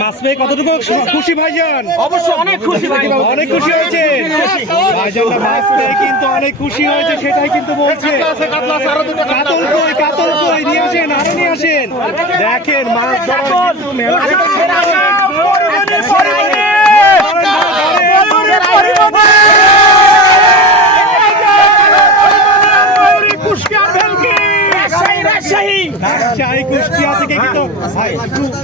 মাছ পেয়ে কতটুকু খুশি ভাইজান অবশ্যই অনেক খুশি ভাই অনেক খুশি হয়েছে ভাইজান মাছ পেয়ে কিন্তু অনেক খুশি হয়েছে সেটাই কিন্তু বলছে কাতল কই কাতল কই নিয়ে আসেন আরও নিয়ে আসেন দেখেন মাছ ধরা কিন্তু মেলা রাজশাহী কুষ্টিয়া থেকে কিন্তু ভাই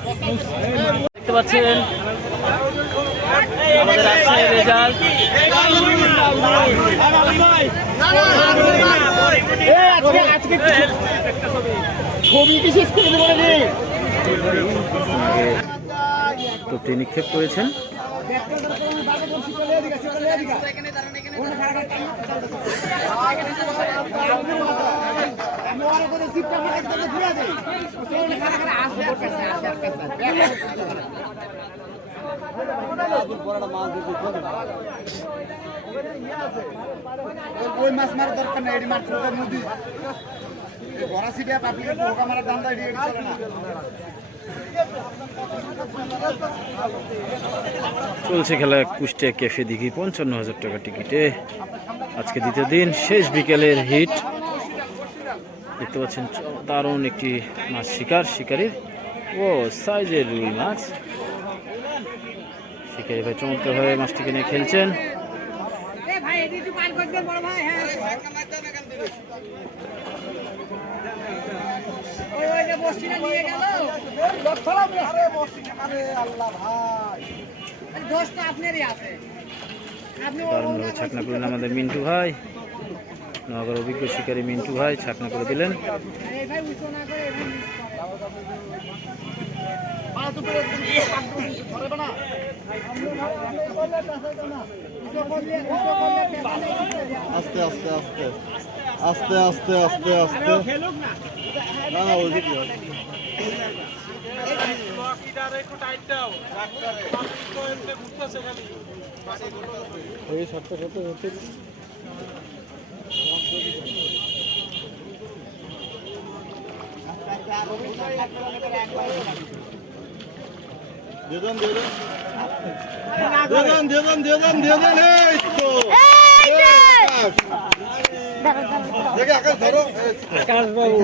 দেখতে পাচ্ছেন আমাদের রাজশাহীর রেজাল্ট। টোপটি নিক্ষেপ করেছেন। ওই মাছ মারার দরকার নেই এটি মাছ নদী। চলছে খেলা কুষ্টিয়া ক্যাফে দিঘি পঞ্চান্ন হাজার টাকা টিকিটে। আজকে দ্বিতীয় দিন, শেষ বিকেলের হিট। দেখতে পাচ্ছেন দারুণ একটি মাছ শিকার, শিকারির। ও, সাইজের রুই মাছ। শিকারি ভাই চমৎকারভাবে মাছটিকে নিয়ে খেলছেন। ছাকনা করলেন আমাদের মিন্টু ভাই নগর অভিজ্ঞ শিকারী মিন্টু ভাই ছাকনা করে দিলেন না আস্তে আস্তে আস্তে। আস্তে আস্তে আস্তে আস্তে। না না ওই দিকে এই সত্য সত্য দেদন দেদন দেদন দেদন দেদন দেদন এই তো। ধরো বাবু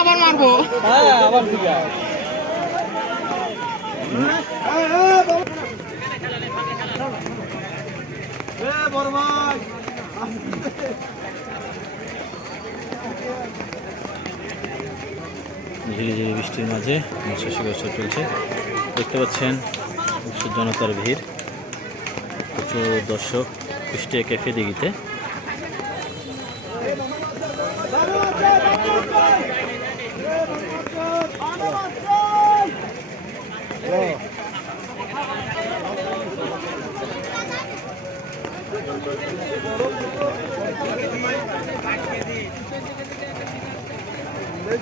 আবার বড় ভাই। ঝিরি ঝিরি বৃষ্টির মাঝে মৎস্য ব্যবসা চলছে। দেখতে পাচ্ছেন জনতার ভিড়। প্রচুর দর্শক কুষ্টিয়া ক্যাফে দিঘিতে। আরে,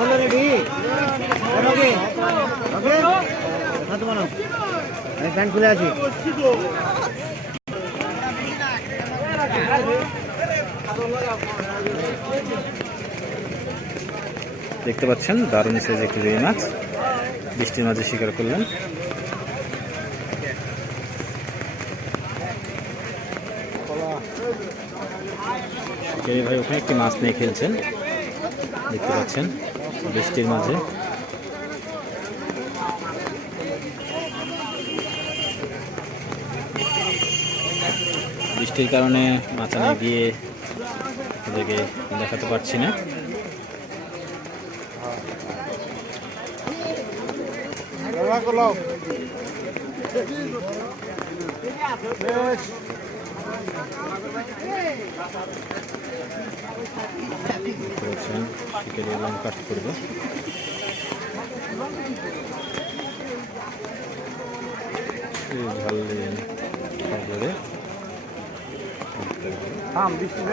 হলো রেডি ওকে ওকে হাত মানো আমি প্যান্ট খুলে আছি। দেখতে পাচ্ছেন, দারুণ সাইজ একটি রুই মাছ বৃষ্টির মাঝে শিকার করলেন। শিকারি ভাই ওখানে একটি মাছ নিয়ে খেলছেন। দেখতে পাচ্ছেন বৃষ্টির মাঝে। বৃষ্টির কারণে মাচানে গিয়ে ওদেরকে দেখাতে পারছি না। বলছেন বিকেলে লং সাগরে এই দেখতে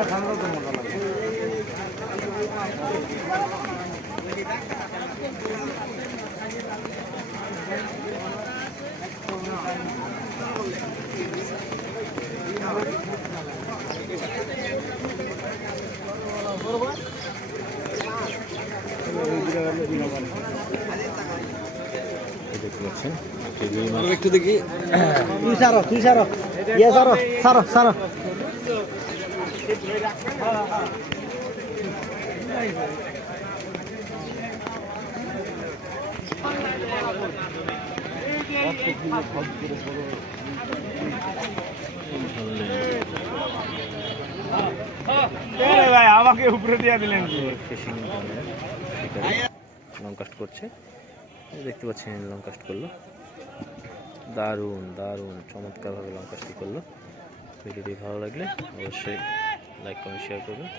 একটি রুই মাছ তুই সারো তুই সারো। ইয়ে সারো সারো সারো। ফিশিং শিকারি লং কাস্ট করছে। দেখতে পাচ্ছেন লং কাস্ট করল। দারুণ দারুণ, চমৎকারভাবে লং কাস্টটি করল। ভিডিওটি ভালো লাগলে অবশ্যই লাইক কমেন্ট শেয়ার করবেন।